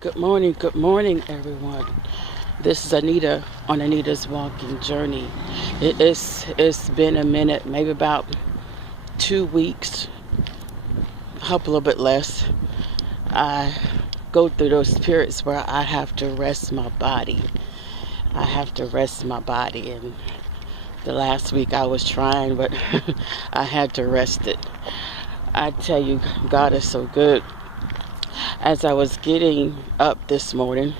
Good morning, everyone. This is Anita on Anita's Walking Journey. It's been a minute, maybe about 2 weeks, hope a little bit less. I go through those periods where I have to rest my body. And the last week I was trying, but I had to rest it. I tell you, God is so good. As I was getting up this morning,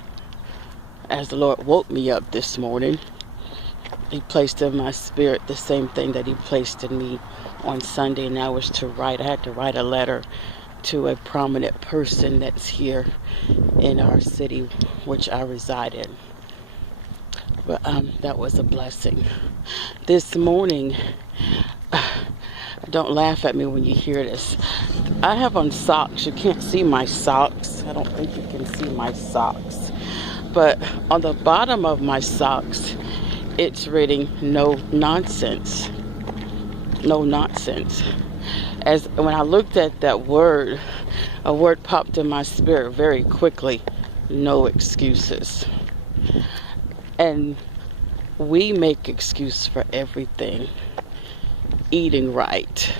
as the Lord woke me up this morning, He placed in my spirit the same thing that He placed in me on Sunday, and that was to write. I had to write a letter to a prominent person that's here in our city, which I reside in. But that was a blessing. This morning, don't laugh at me when you hear this. I have on socks. You can't see my socks. I don't think you can see my socks. But on the bottom of my socks, it's reading "No nonsense." No nonsense. As when I looked at that word, a word popped in my spirit very quickly. No excuses. And we make excuses for everything. Eating right,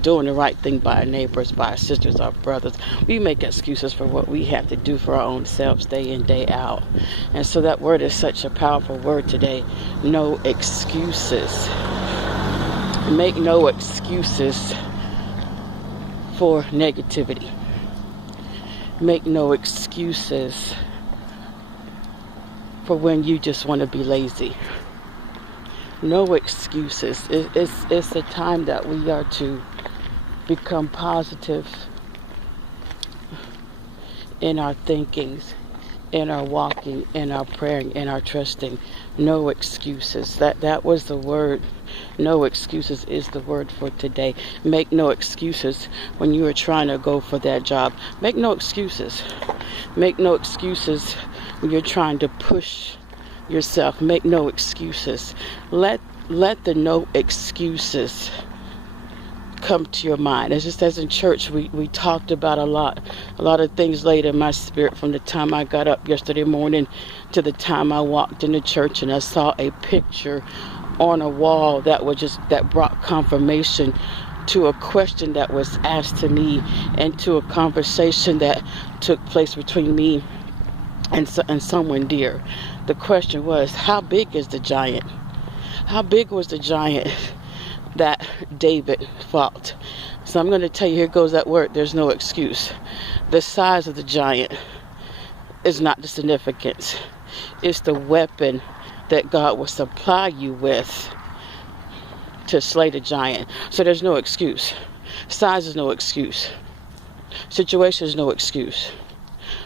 doing the right thing by our neighbors, by our sisters, our brothers. We make excuses for what we have to do for our own selves day in, day out. And so that word is such a powerful word today. No excuses. Make no excuses for negativity. Make no excuses for when you just want to be lazy. No excuses. It's a time that we are to become positive in our thinkings, in our walking, in our praying, in our trusting. No excuses. That was the word. No excuses is the word for today. Make no excuses when you are trying to go for that job. Make no excuses. Make no excuses when you're trying to push yourself. Make no excuses. Let the no excuses come to your mind. It's just as in church we talked about a lot of things laid in my spirit from the time I got up yesterday morning to the time I walked into church and I saw a picture on a wall that brought confirmation to a question that was asked to me and to a conversation that took place between me and someone dear. The question was, how big is the giant? How big was the giant that David fought? So I'm going to tell you, here goes that word. There's no excuse. The size of the giant is not the significance. It's the weapon that God will supply you with to slay the giant. So there's no excuse. Size is no excuse. Situation is no excuse.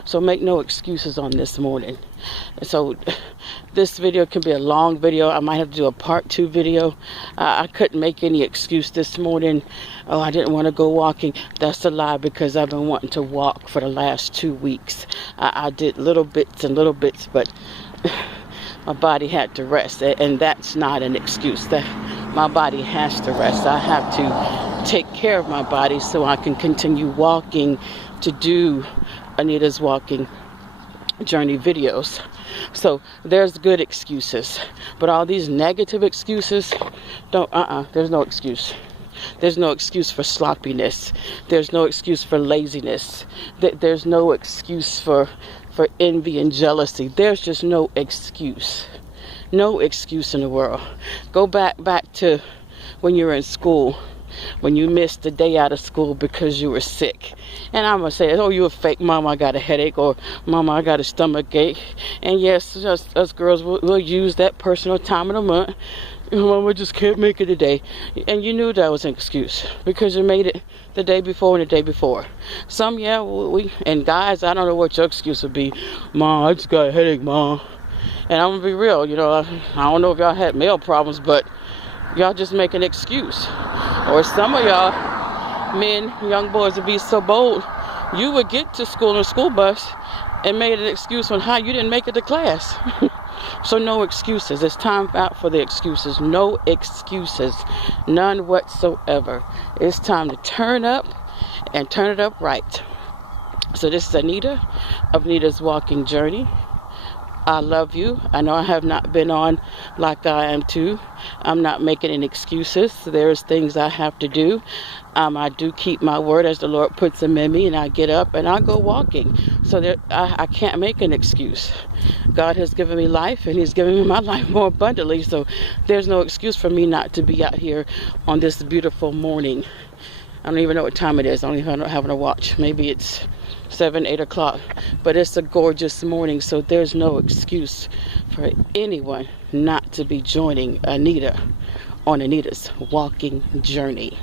So make no excuses on this morning. And so this video can be a long video. I might have to do a part 2 video. I couldn't make any excuse this morning. Oh, I didn't want to go walking. That's a lie, because I've been wanting to walk for the last 2 weeks. I did little bits, but my body had to rest. And that's not an excuse. That my body has to rest. I have to take care of my body so I can continue walking to do Anita's Walking Journey videos. So there's good excuses, but all these negative excuses, there's no excuse. There's no excuse for sloppiness. There's no excuse for laziness. There's no excuse for envy and jealousy. There's just no excuse. No excuse in the world. Go back to when you were in school, when you missed a day out of school because you were sick. And I'm going to say, oh, you a fake, Mama, I got a headache, or Mama, I got a stomach ache. And yes, us girls will use that personal time of the month. Mama just can't make it today. And you knew that was an excuse because you made it the day before and the day before. Some, and guys, I don't know what your excuse would be. Mom, I just got a headache, Mom. And I'm going to be real, I don't know if y'all had male problems, but y'all just make an excuse. Or some of y'all men, young boys, would be so bold, you would get to school in a school bus and made an excuse on how you didn't make it to class. So no excuses. It's time out for the excuses. No excuses. None whatsoever. It's time to turn up and turn it up right. So this is Anita of Anita's Walking Journey. I love you. I know I have not been on like I am too. I'm not making any excuses. There's things I have to do. I do keep my word as the Lord puts them in me, and I get up and I go walking. So I can't make an excuse. God has given me life, and He's given me my life more abundantly. So there's no excuse for me not to be out here on this beautiful morning. I don't even know what time it is. I don't even have a watch. Maybe it's 7, 8 o'clock. But it's a gorgeous morning, so there's no excuse for anyone not to be joining Anita on Anita's Walking Journey.